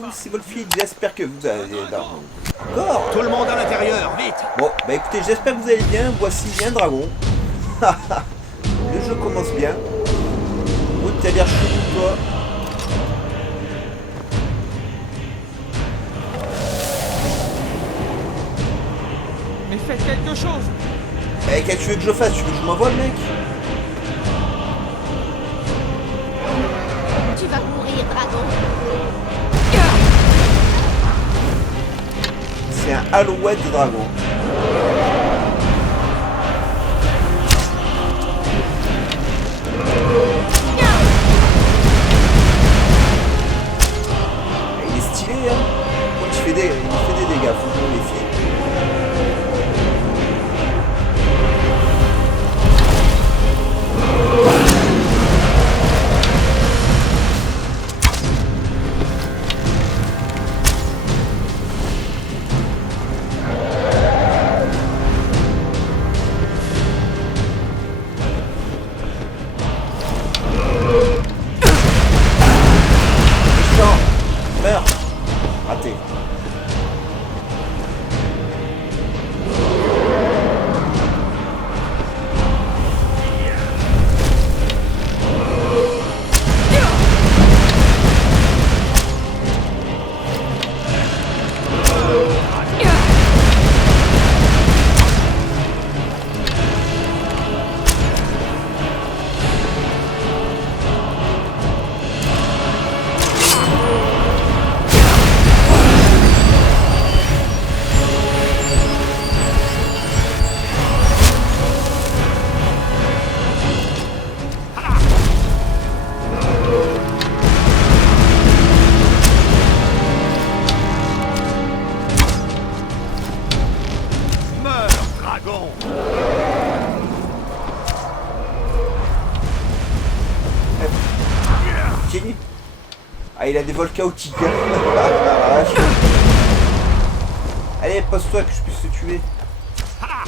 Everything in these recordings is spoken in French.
tous, c'est Wolfie, j'espère que vous allez... D'accord. Tout le monde à l'intérieur, vite! Bon, bah écoutez, j'espère que vous allez bien, voici un dragon. Le jeu commence bien. Oh, t'as l'air chelou, toi. Mais faites quelque chose! Eh, qu'est-ce que tu veux que je fasse? Tu veux que je m'envole, mec? Tu vas mourir, dragon. C'est un alouette de dragon. Il est stylé, hein. Il fait des dégâts, faut que je me méfie. Méchant. Meurs. Raté. Meurs, dragon! Kenny. Ah, il a des vols chaotiques. Hein. Ah, vache. Allez, pose-toi que je puisse te tuer. Ah,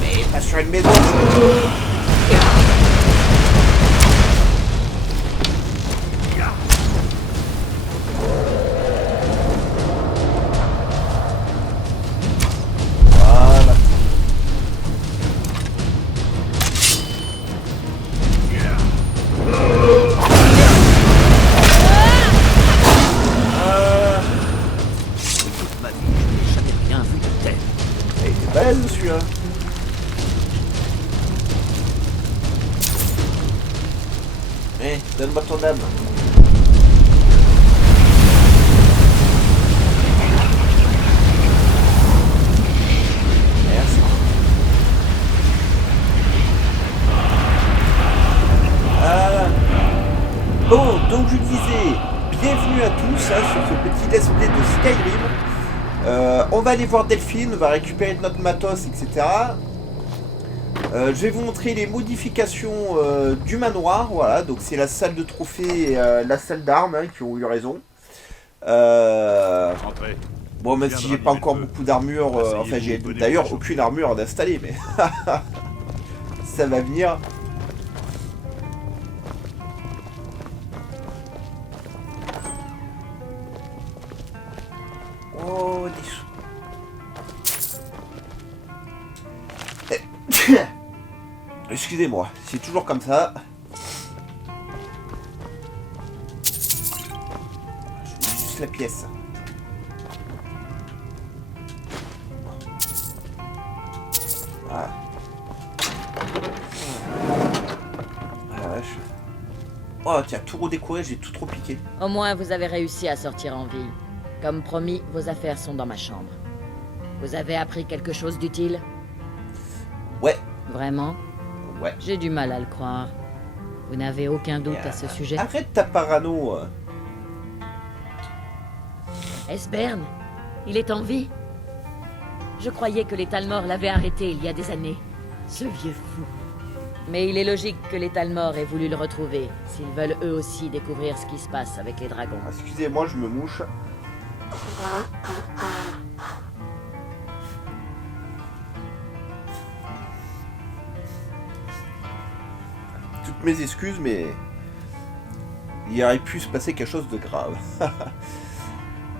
mais pas sur une maison. Voilà. Toute ma vie, je n'ai jamais rien vu de tel. Il était balèze celui-là. Eh, donne-moi ton âme. Merci. Voilà. Bon, donc je disais, bienvenue à tous hein, sur ce petit let's play de Skyrim. On va aller voir Delphine, on va récupérer notre matos, etc. Je vais vous montrer les modifications du manoir, voilà, donc c'est la salle de trophée et la salle d'armes hein, qui ont eu raison. Entrez. Bon, même si j'ai pas encore beaucoup d'armure, enfin j'ai d'ailleurs aucune armure d'installer, mais ça va venir. Oh, des sous. Excusez-moi, c'est toujours comme ça. Je veux juste la pièce. Voilà. Ah la vache. Oh tiens, tout redécoré, j'ai tout trop piqué. Au moins, vous avez réussi à sortir en vie. Comme promis, vos affaires sont dans ma chambre. Vous avez appris quelque chose d'utile? Ouais, Vraiment? ouais. J'ai du mal à le croire. Vous n'avez aucun doute à ce sujet? Arrête ta parano. Esbern, il est en vie? Je croyais que les Talmor l'avaient arrêté il y a des années. Ce vieux fou. Mais il est logique que les Talmor aient voulu le retrouver, s'ils veulent eux aussi découvrir ce qui se passe avec les dragons. Excusez-moi, je me mouche. Toutes mes excuses, mais Il aurait pu se passer quelque chose de grave.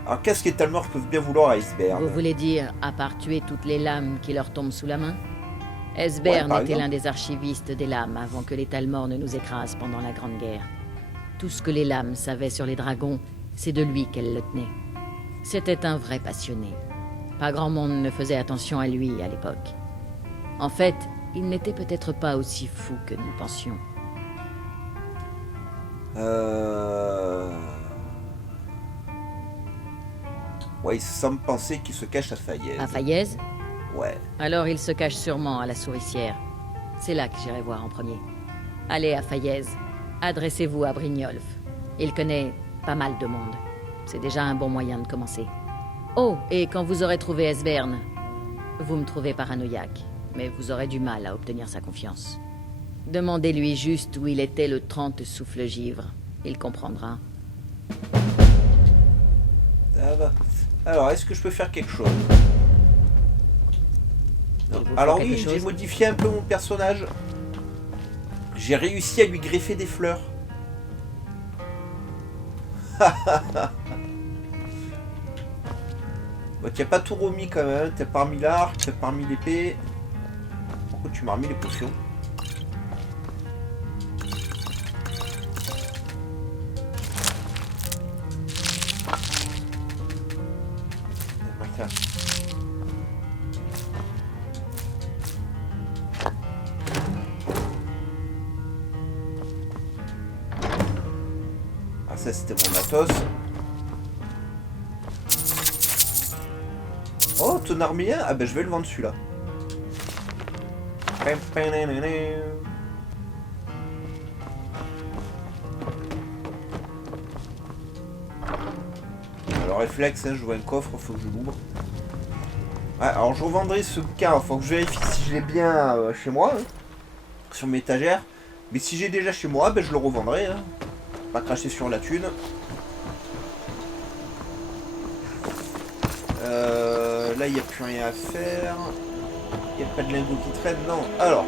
Alors qu'est-ce que les Talmor peuvent bien vouloir à Esbern? Vous voulez dire, à part tuer toutes les lames qui leur tombent sous la main? Esbern par était exemple. l'un des archivistes des lames avant que les Talmor ne nous écrasent pendant la Grande Guerre. Tout ce que les lames savaient sur les dragons, c'est de lui qu'elles le tenaient. C'était un vrai passionné. Pas grand monde ne faisait attention à lui à l'époque. En fait, il n'était peut-être pas aussi fou que nous pensions. Ouais, il semble penser qu'il se cache à Fayez. À Fayez? Ouais. Alors il se cache sûrement à la souricière. C'est là que j'irai voir en premier. Allez à Fayez. Adressez-vous à Brynjolf. Il connaît pas mal de monde. C'est déjà un bon moyen de commencer. Oh, et quand vous aurez trouvé Esbern, vous me trouvez paranoïaque, mais vous aurez du mal à obtenir sa confiance. Demandez-lui juste où il était le 30 souffle-givre. Il comprendra. Ça va. Alors, est-ce que je peux faire quelque chose? Non. Il vous faut Alors quelque oui, j'ai chose modifié un peu mon personnage. J'ai réussi à lui greffer des fleurs. Bon, tu n'as pas tout remis quand même. Tu n'as pas remis l'arc, tu n'as pas remis l'épée. Pourquoi tu m'as remis les potions? Ah, ça c'était mon matos. Oh, ton armien. Ah ben je vais le vendre celui-là. Alors réflexe, hein, je vois un coffre, faut que je l'ouvre. Ouais, alors je revendrai ce bouquin, faut que je vérifie si je l'ai bien chez moi, hein, sur mes étagères. Mais si j'ai déjà chez moi, ben je le revendrai. Hein. Pas cracher sur la thune. Là, il n'y a plus rien à faire. Il n'y a pas de lingots qui traînent, non. Alors,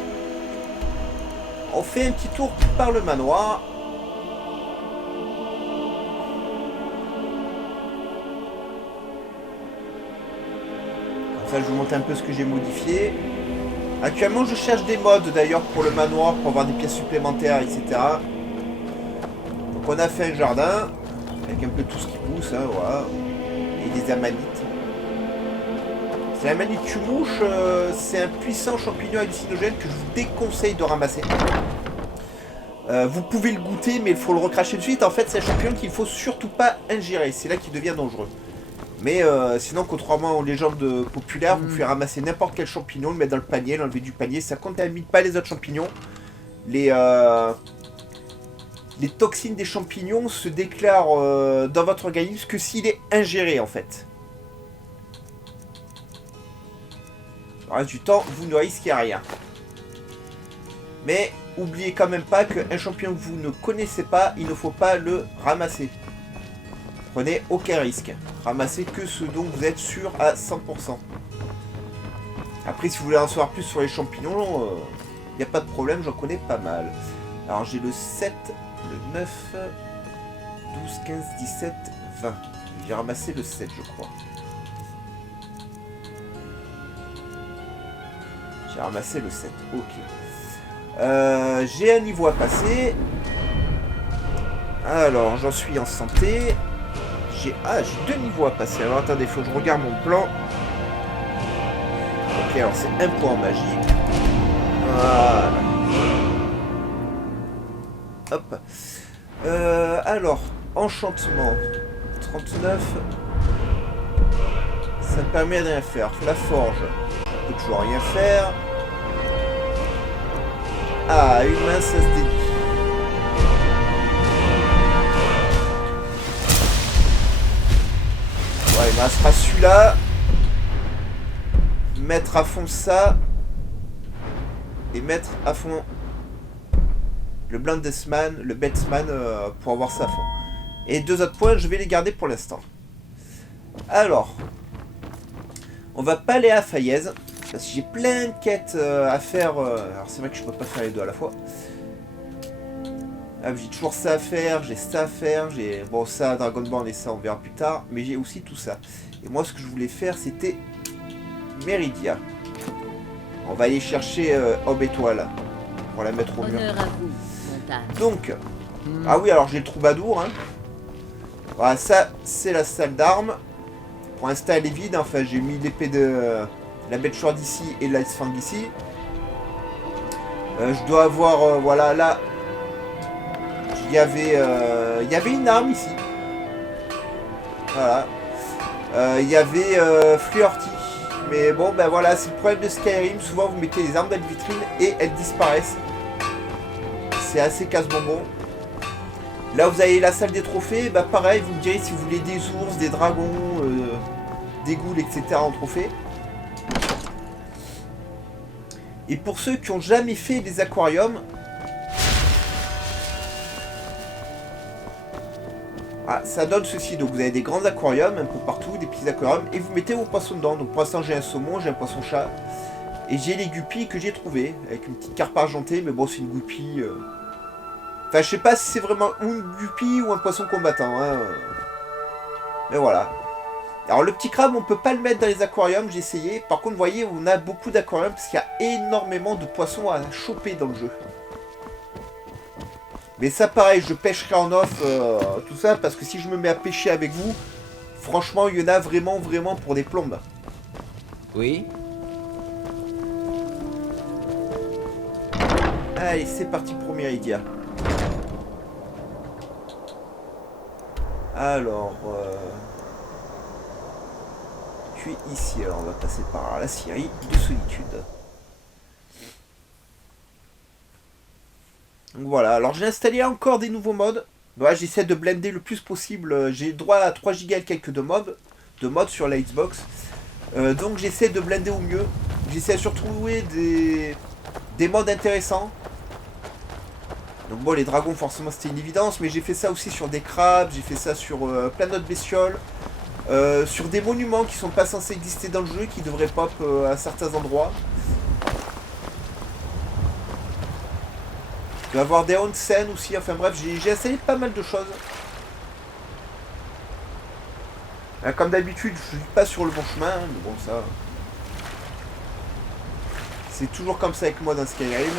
on fait un petit tour par le manoir. Comme ça, je vous montre un peu ce que j'ai modifié. Actuellement, je cherche des mods d'ailleurs pour le manoir, pour avoir des pièces supplémentaires, etc. Donc, on a fait un jardin, avec un peu tout ce qui pousse, hein, voilà. Et des amanites. C'est l'amanite tumouche, c'est un puissant champignon hallucinogène que je vous déconseille de ramasser. Vous pouvez le goûter, mais il faut le recracher de suite. En fait, c'est un champignon qu'il ne faut surtout pas ingérer. C'est là qu'il devient dangereux. Mais sinon, contrairement aux légendes populaires, vous pouvez ramasser n'importe quel champignon, le mettre dans le panier, l'enlever du panier. Ça ne contamine pas les autres champignons. Les toxines des champignons se déclarent dans votre organisme que s'il est ingéré, en fait. Le reste du temps, vous ne risquez rien. Mais oubliez quand même pas qu'un champignon que vous ne connaissez pas, il ne faut pas le ramasser. Prenez aucun risque. Ramassez que ce dont vous êtes sûr à 100%. Après, si vous voulez en savoir plus sur les champignons, il n'y a pas de problème, j'en connais pas mal. Alors j'ai le 7, le 9, 12, 15, 17, 20. J'ai ramassé le 7, je crois. J'ai ramassé le 7, ok. J'ai un niveau à passer. Alors, j'en suis en santé. J'ai deux niveaux à passer. Alors, attendez, il faut que je regarde mon plan. Ok, alors c'est un point en magie. Voilà. Hop. Alors, enchantement. 39. Ça me permet de rien faire. La forge. Je peux toujours rien faire. Ah, une main, ça se délie. Ouais, il me restera celui-là. Mettre à fond ça. Et mettre à fond le Blindesman, le Betsman pour avoir ça à fond. Et deux autres points, je vais les garder pour l'instant. Alors, on va pas aller à Fayez. Parce que j'ai plein de quêtes à faire. Alors c'est vrai que je peux pas faire les deux à la fois. Ah, j'ai toujours ça à faire, j'ai ça à faire, j'ai... Bon, ça, Dragon Ball et ça, on verra plus tard. Mais j'ai aussi tout ça. Et moi, ce que je voulais faire, c'était... Meridia. On va aller chercher Aube Étoile. Pour la mettre au mur. Honneur à vous, Montagne. Donc... Ah oui, alors j'ai le troubadour. Hein. Voilà, ça, c'est la salle d'armes. Pour l'instant, elle est vide. Enfin, j'ai mis l'épée de la bête short ici et l'Ice Fang ici. Je dois avoir... voilà, là... Il y avait une arme ici. Voilà. Il y avait Fluorty. Mais bon, ben voilà, c'est le problème de Skyrim. Souvent, vous mettez les armes dans une vitrine et elles disparaissent. C'est assez casse-bonbon. Là, vous avez la salle des trophées. Bah, pareil, vous me direz si vous voulez des ours, des dragons, des ghouls, etc. en trophée. Et pour ceux qui n'ont jamais fait des aquariums... Ah, ça donne ceci, donc vous avez des grands aquariums un peu partout, des petits aquariums, et vous mettez vos poissons dedans. Donc pour l'instant j'ai un saumon, j'ai un poisson-chat, et j'ai les guppies que j'ai trouvées, avec une petite carpe argentée, mais bon c'est une goupille... Enfin je sais pas si c'est vraiment une guppie ou un poisson combattant, hein. Mais voilà. Alors le petit crabe on peut pas le mettre dans les aquariums, j'ai essayé, par contre vous voyez on a beaucoup d'aquariums parce qu'il y a énormément de poissons à choper dans le jeu. Mais ça pareil, je pêcherai en off tout ça, parce que si je me mets à pêcher avec vous, franchement, il y en a vraiment pour des plombes. Oui. Allez, c'est parti pour Meridia. Alors... je suis ici, alors on va passer par la Syrie de solitude. Donc voilà, alors j'ai installé encore des nouveaux modes. Voilà, j'essaie de blender le plus possible. J'ai droit à 3 Go quelques de modes sur la Xbox. Donc j'essaie de blender au mieux. J'essaie surtout de trouver des modes intéressants. Donc bon, les dragons forcément c'était une évidence, mais j'ai fait ça aussi sur des crabes, j'ai fait ça sur plein d'autres bestioles. Sur des monuments qui sont pas censés exister dans le jeu, qui devraient pop à certains endroits. Il va y avoir des onsen aussi, enfin bref, j'ai essayé pas mal de choses. Comme d'habitude, je suis pas sur le bon chemin, mais bon ça... C'est toujours comme ça avec moi dans Skyrim.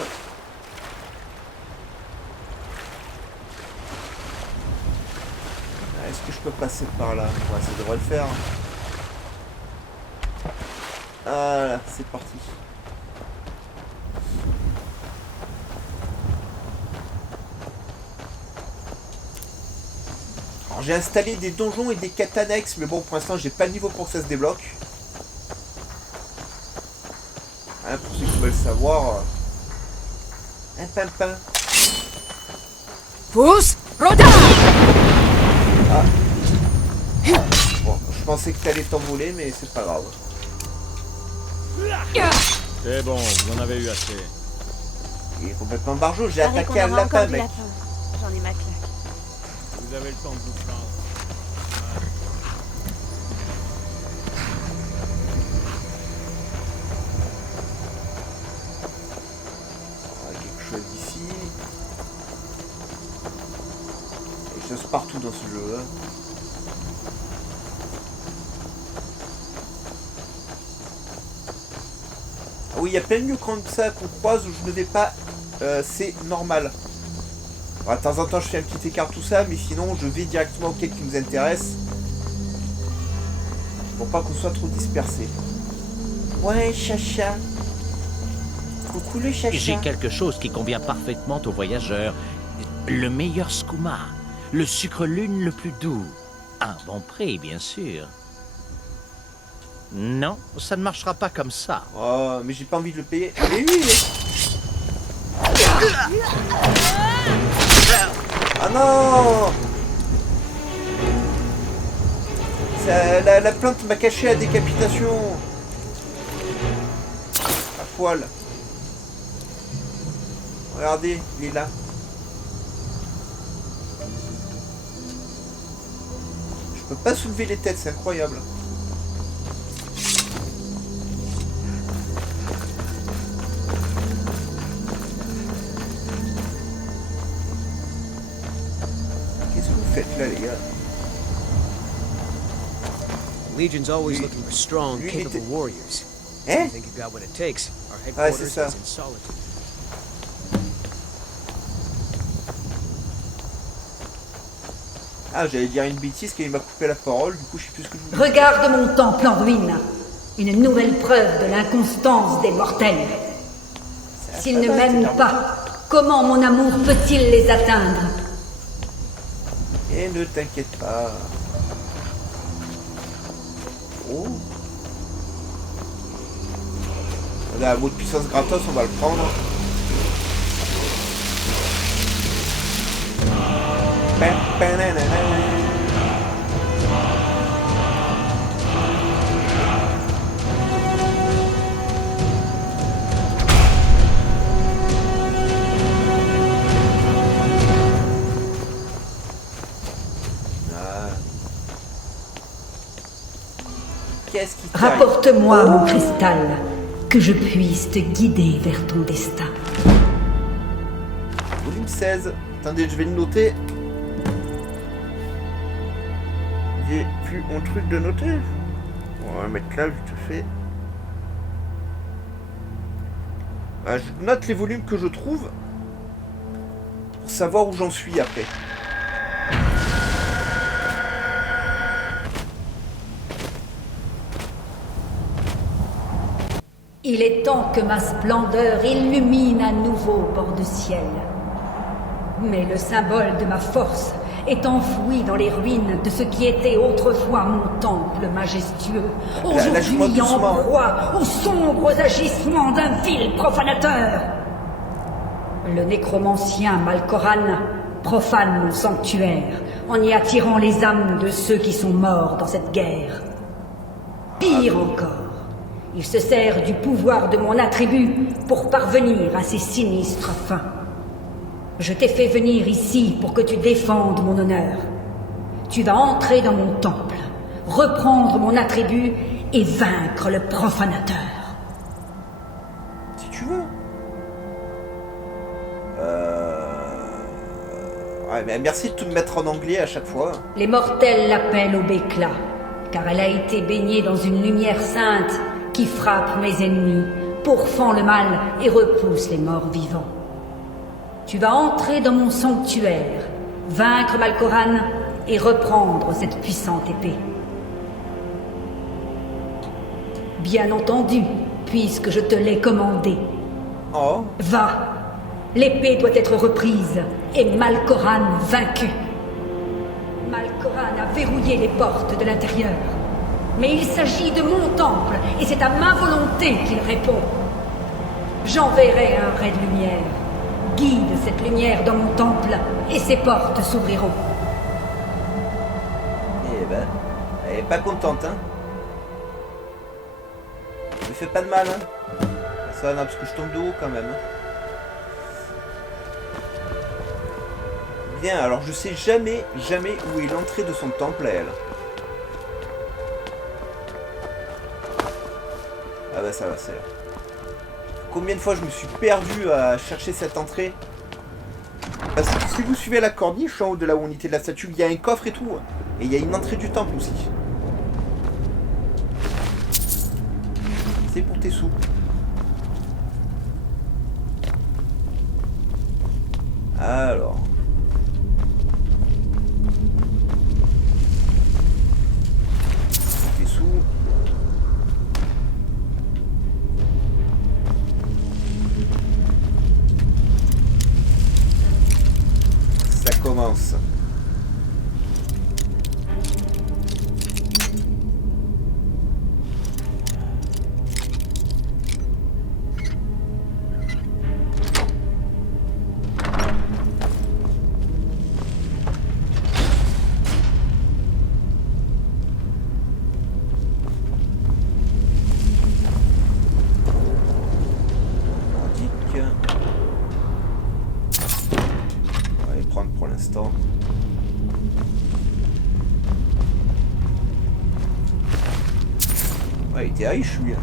Est-ce que je peux passer par là? Ouais, ça devrait le faire. Voilà, c'est parti. Alors j'ai installé des donjons et des quêtes annexes, mais bon pour l'instant j'ai pas le niveau pour que ça se débloque. Hein, pour ceux qui veulent savoir... Un pimpin. Pousse, Roda. Ah. Bon, je pensais que t'allais t'envoler, mais c'est pas grave. C'est bon, vous en avez eu assez. Il est complètement barjot, j'ai Paraît attaqué qu'on un aura encore lapin, du mec. lapin. J'en ai ma claque. Vous avez le temps de vous prendre. Quelque chose d'ici. Il y a des choses partout dans ce jeu. Hein. Ah oui, il y a plein de lieux comme ça qu'on croise où je ne vais pas. C'est normal. Alors, de temps en temps, je fais un petit écart tout ça, mais sinon, je vais directement aux quêtes qui nous intéressent. Pour pas qu'on soit trop dispersé. Ouais, chacha. Coucou le chacha. J'ai quelque chose qui convient parfaitement aux voyageurs. Le meilleur skouma. Le sucre lune le plus doux. À un bon prix, bien sûr. Non, ça ne marchera pas comme ça. Oh, mais j'ai pas envie de le payer. Mais oui. Ah non. Ça, la plante m'a caché la décapitation. À poil. Regardez, il est là. Je peux pas soulever les têtes, c'est incroyable. Legion's always Lui- looking for strong, lui, il capable était- warriors. Hein? I think you've got what it takes. Our c'est headquarters ça. is in Solitude. Ah, j'allais dire une bêtise qu'il m'a coupé la parole, du coup je sais plus ce que je voulais. Regarde mon temple en ruine. Une nouvelle preuve de l'inconstance des mortels. S'ils ne m'aiment pas, comment mon amour peut-il les atteindre? Et ne t'inquiète pas. Oh. On a un mot de puissance gratos, on va le prendre. Pam, pam, nanana. Ah. Qu'est-ce qui t'arrive? Rapporte-moi mon cristal, que je puisse te guider vers ton destin. Volume 16. Attendez, je vais le noter. J'ai plus un truc de noter. On va mettre là, vite fait. Ah, je note les volumes que je trouve pour savoir où j'en suis après. Il est temps que ma splendeur illumine un nouveau bord de ciel. Mais le symbole de ma force est enfoui dans les ruines de ce qui était autrefois mon temple majestueux, lâche-moi aujourd'hui en doucement. proie aux sombres agissements d'un vil profanateur. Le nécromancien Malkoran profane mon sanctuaire en y attirant les âmes de ceux qui sont morts dans cette guerre. Pire encore, il se sert du pouvoir de mon attribut pour parvenir à ses sinistres fins. Je t'ai fait venir ici pour que tu défendes mon honneur. Tu vas entrer dans mon temple, reprendre mon attribut et vaincre le profanateur. Si tu veux. Ouais, mais merci de tout me mettre en anglais à chaque fois. Les mortels l'appellent au Béclat, car elle a été baignée dans une lumière sainte qui frappe mes ennemis, pourfend le mal et repousse les morts vivants. Tu vas entrer dans mon sanctuaire, vaincre Malkoran et reprendre cette puissante épée. Bien entendu, puisque je te l'ai commandé. Oh. Va, l'épée doit être reprise et Malkoran vaincu. Malkoran a verrouillé les portes de l'intérieur. Mais il s'agit de mon temple et c'est à ma volonté qu'il répond. J'enverrai un ray de lumière. Guide cette lumière dans mon temple et ses portes s'ouvriront. Eh ben, elle est pas contente, hein. Me fais pas de mal, hein. Ça, non, parce que je tombe de haut quand même. Bien, alors je sais jamais où est l'entrée de son temple à elle. Ah bah ça va, c'est là. Combien de fois je me suis perdu à chercher cette entrée? Parce que si vous suivez la corniche en haut de là où on était de la statue, il y a un coffre et tout. Et il y a une entrée du temple aussi. C'est pour tes sous. Alors. Tes sous. Ça commence. Nordique. On va les prendre pour l'instant. Ouais, il était riche lui.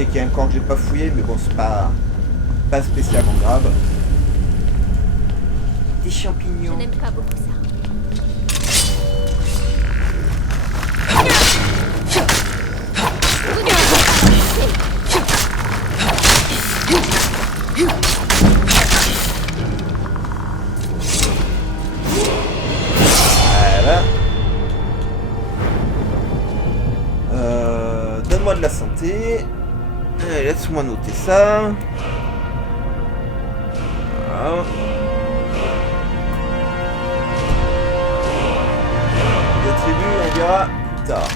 sais qu'il y a un camp que j'ai pas fouillé, mais bon, c'est pas spécialement grave. Des champignons. Je n'aime pas beaucoup ça. Voilà. Donne-moi de la santé. Laisse-moi noter ça. Voilà. Les attributs, on verra plus tard.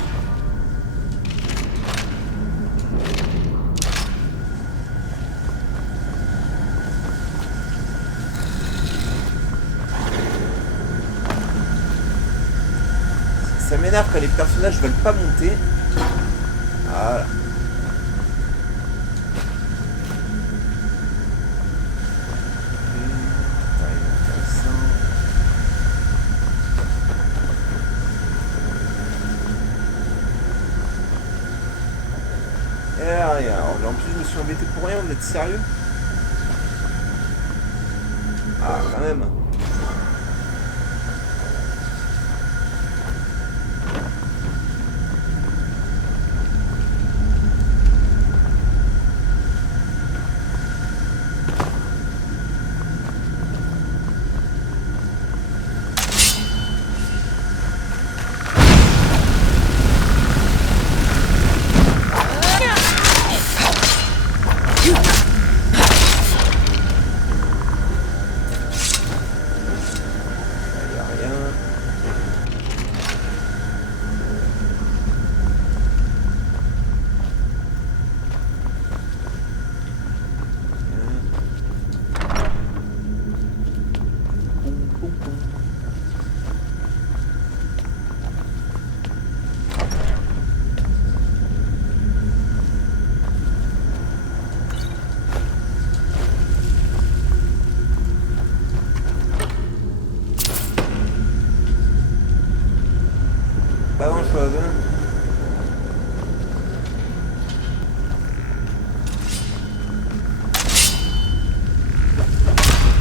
Ça m'énerve quand les personnages veulent pas monter. Voilà. Rien. En plus, je me suis embêté pour rien, vous êtes sérieux? Ah, quand même. Pas grand chose, hein.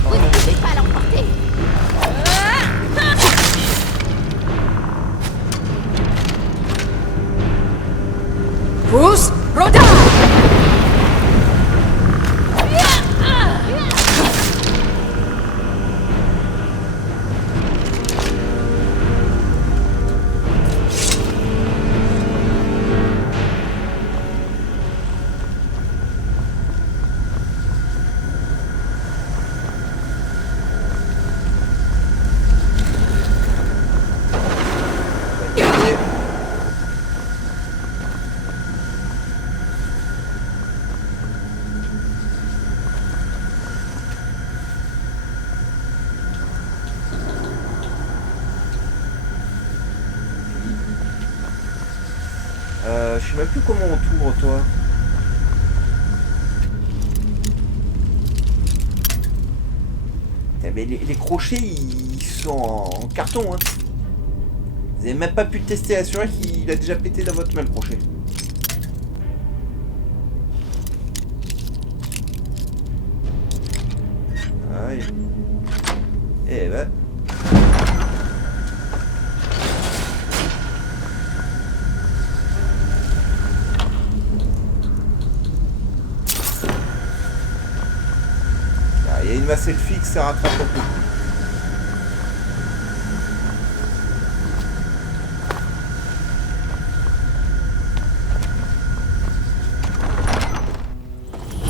Vous ne pouvez pas l'emporter. Bruce Rodin. Je sais même plus comment on t'ouvre, toi. Putain, mais les crochets, ils sont en carton, hein. Vous avez même pas pu tester, assurer qu'il a déjà pété dans votre main, le crochet. Aïe. Eh ben... Il y a une macelle fixe, ça rattrape un peu.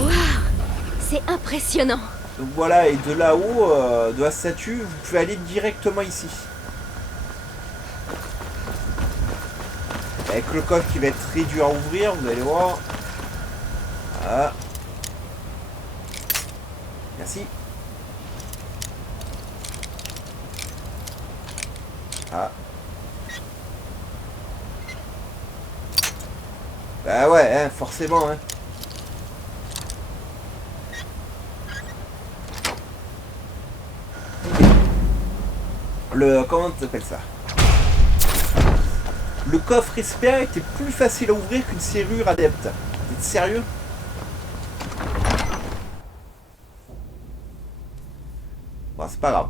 Waouh, c'est impressionnant. Donc voilà, et de là-haut, de la statue, vous pouvez aller directement ici. Avec le coffre qui va être très dur à ouvrir, vous allez voir. Voilà. Merci. Ah. Bah ouais, hein, forcément, hein. Comment t'appelles ça? Le coffre Esper était plus facile à ouvrir qu'une serrure adepte. Vous êtes sérieux? Bon, c'est pas grave.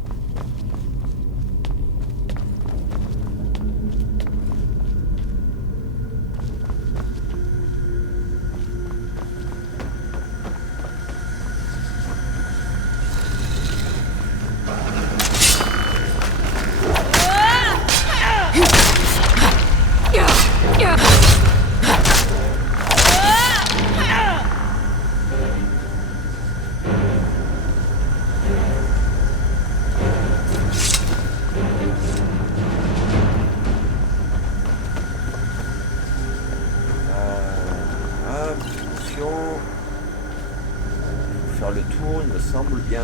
Faire le tour, il me semble bien.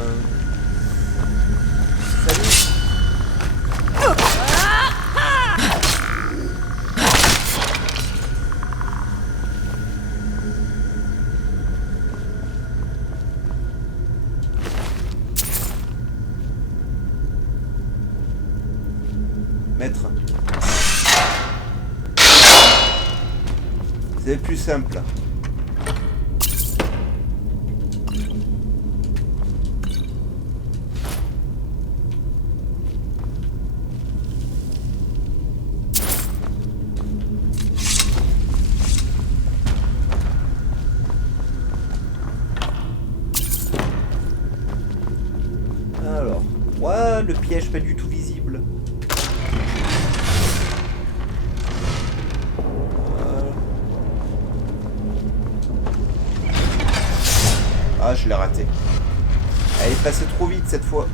Salut. Maître. C'est plus simple. Alors, ouais, le piège pas du tout visible. Ah, je l'ai raté. Elle est passée trop vite cette fois.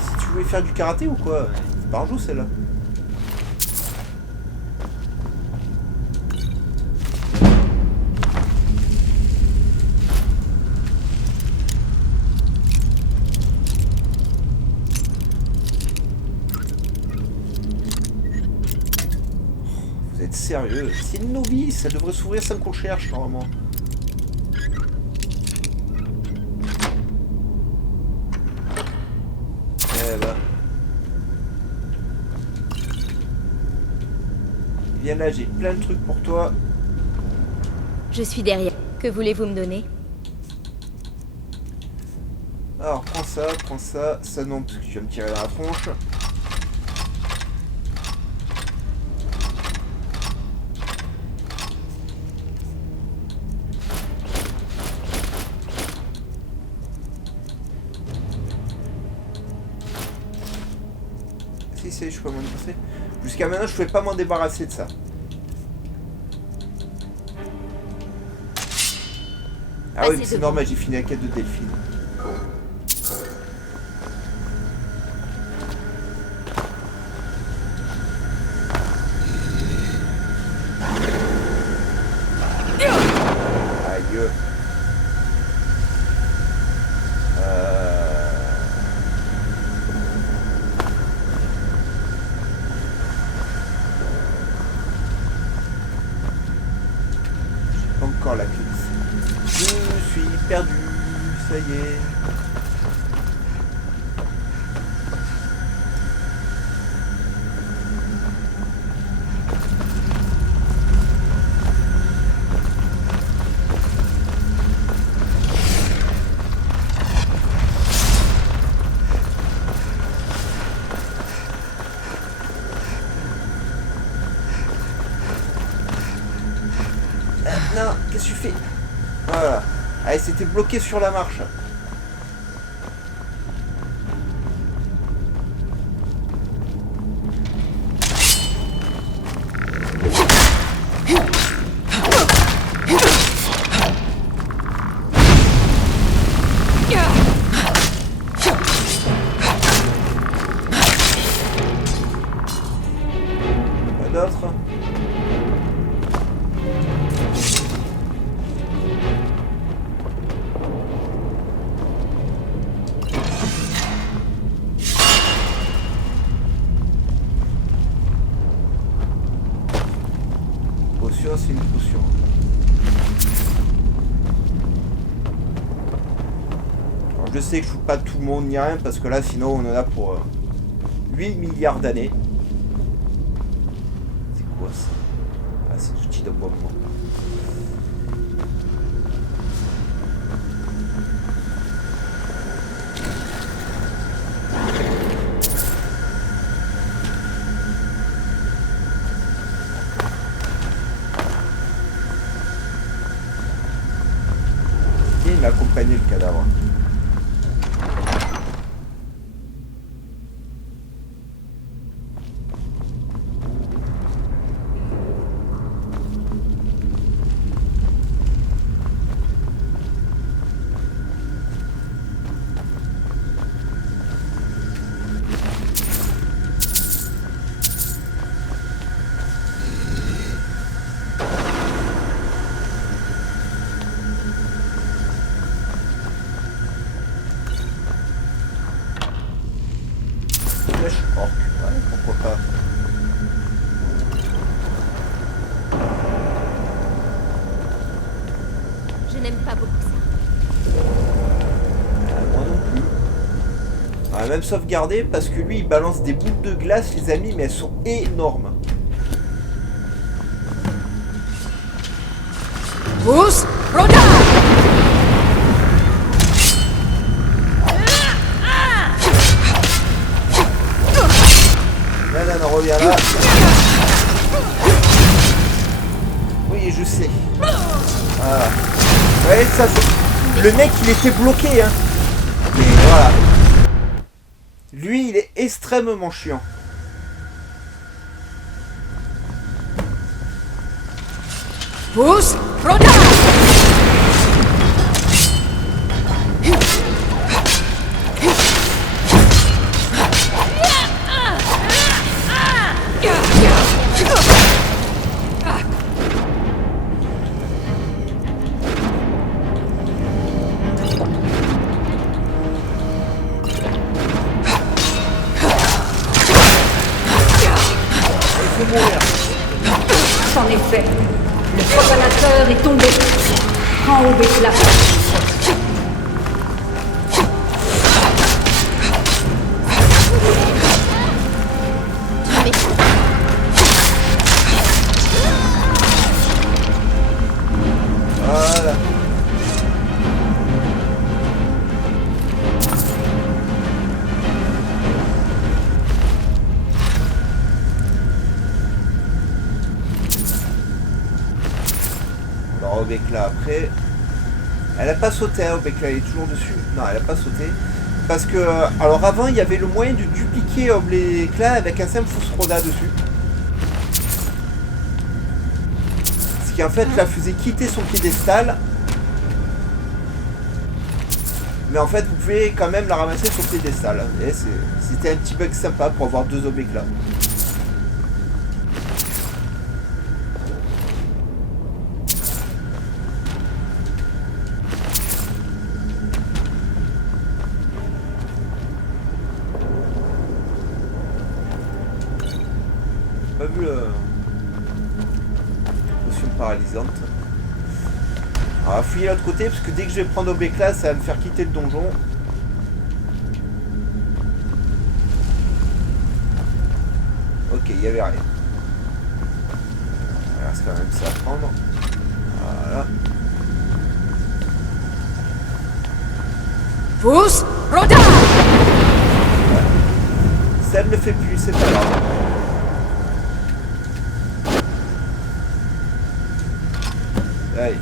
Si tu voulais faire du karaté ou quoi? C'est par jour celle-là. Vous êtes sérieux? C'est une novice, ça devrait s'ouvrir sans qu'on cherche normalement. Eh ben. Viens là, j'ai plein de trucs pour toi. Je suis derrière. Que voulez-vous me donner? Alors prends ça, ça non, parce que tu vas me tirer dans la tronche. Si, je peux m'en débarrasser. Jusqu'à maintenant, je pouvais pas m'en débarrasser de ça. Ah oui, mais c'est normal, j'ai fini la quête de Delphine. Aïe. Encore la clé. Je suis perdu, ça y est. Non, qu'est-ce que tu fais? Voilà. Allez, c'était bloqué sur la marche. Pas d'autre? je sais que je joue pas tout le monde ni rien, parce que là, sinon, on en a pour 8 milliards d'années. C'est quoi ça? Ah, c'est des outils d'emboîtement. Il m'a accompagné le cadavre. Flèche orque, ouais, pourquoi pas. Je n'aime pas beaucoup ça. Moi non plus. On va même sauvegarder parce que lui il balance des boules de glace, les amis, mais elles sont énormes. Pousse, Roda! Non, reviens là. Oui, je sais. Voilà. Ouais, ça, le mec, il était bloqué, hein. Mais voilà. Lui, il est extrêmement chiant. Pousse, Roda! En effet, le profanateur est tombé. Prends au béclat. Voilà. Obéclat après. Elle a pas sauté, hein, Obéclat, elle est toujours dessus. Non, elle a pas sauté. Parce que, alors avant, il y avait le moyen de dupliquer Obéclat avec un simple Roda dessus. Ce qui en fait la faisait quitter son piédestal. Mais en fait, vous pouvez quand même la ramasser sur le piédestal. Et c'était un petit bug sympa pour avoir deux Obéclats. Pas vu la potion paralysante. On va fouiller l'autre côté parce que dès que je vais prendre Obéclat, ça va me faire quitter le donjon. Ok, il n'y avait rien. Il reste quand même ça à prendre. Voilà. Pousse, Roda! Ça ne le fait plus, c'est pas grave. Allez.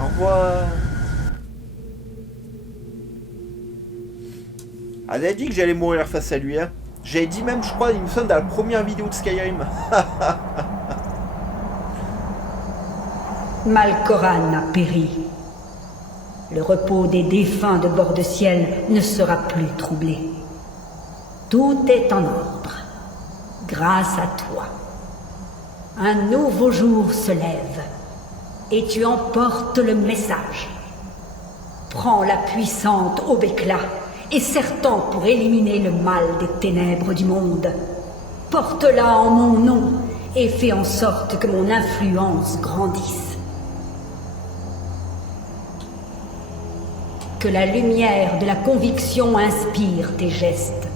Au revoir. Ah, j'avais dit que j'allais mourir face à lui, hein. J'avais dit même, je crois, il me semble, dans la première vidéo de Skyrim. Malkoran a péri. Le repos des défunts de bord de ciel ne sera plus troublé. Tout est en ordre. Grâce à toi. Un nouveau jour se lève. Et tu emportes le message. Prends la puissante Obéclat et serre-t'en pour éliminer le mal des ténèbres du monde. Porte-la en mon nom et fais en sorte que mon influence grandisse. Que la lumière de la conviction inspire tes gestes.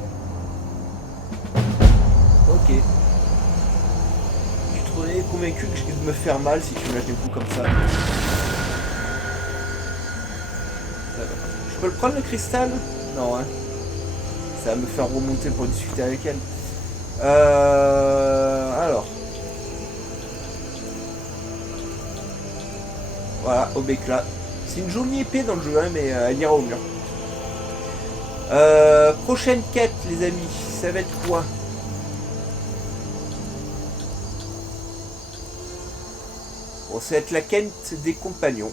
Ok. Je suis trop convaincu que je risque de me faire mal si tu me lâches des coups comme ça. Je peux le prendre le cristal? Non, hein. Ça va me faire remonter pour discuter avec elle. Alors. Voilà, au béclat. C'est une jolie épée dans le jeu, hein, mais elle ira au mur. Prochaine quête, les amis. Ça va être quoi? Bon, ça va être la quête des compagnons.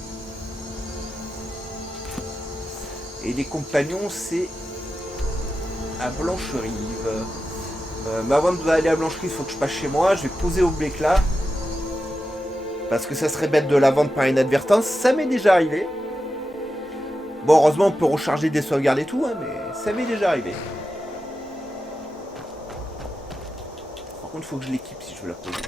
Et les compagnons, c'est à Blancherive. Mais avant d'aller à Blancherive, il faut que je passe chez moi. Je vais poser au Béclat. Parce que ça serait bête de la vendre par inadvertance. Ça m'est déjà arrivé. Bon, heureusement, on peut recharger des sauvegardes et tout, hein, mais ça m'est déjà arrivé. Par contre, il faut que je l'équipe si je veux la poser.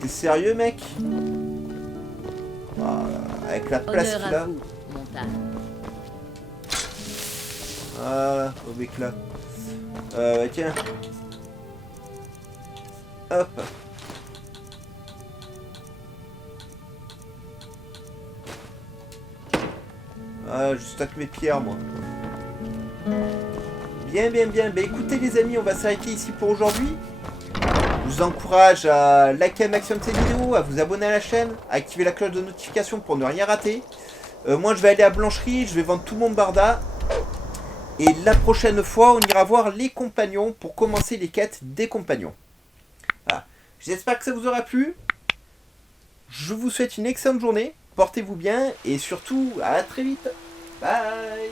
T'es sérieux, mec? Voilà, avec la place Honneur qu'il à a. vous, Montagne. Voilà, au béclat. Tiens. Hop. Ah, je stocke mes pierres, moi. Bien, bien, bien. Bah écoutez, les amis, on va s'arrêter ici pour aujourd'hui. Je vous encourage à liker un maximum cette vidéo, à vous abonner à la chaîne, à activer la cloche de notification pour ne rien rater. Moi, je vais aller à Blancherie, je vais vendre tout mon barda. Et la prochaine fois, on ira voir les compagnons pour commencer les quêtes des compagnons. Voilà. J'espère que ça vous aura plu. Je vous souhaite une excellente journée. Portez-vous bien et surtout, à très vite. Bye.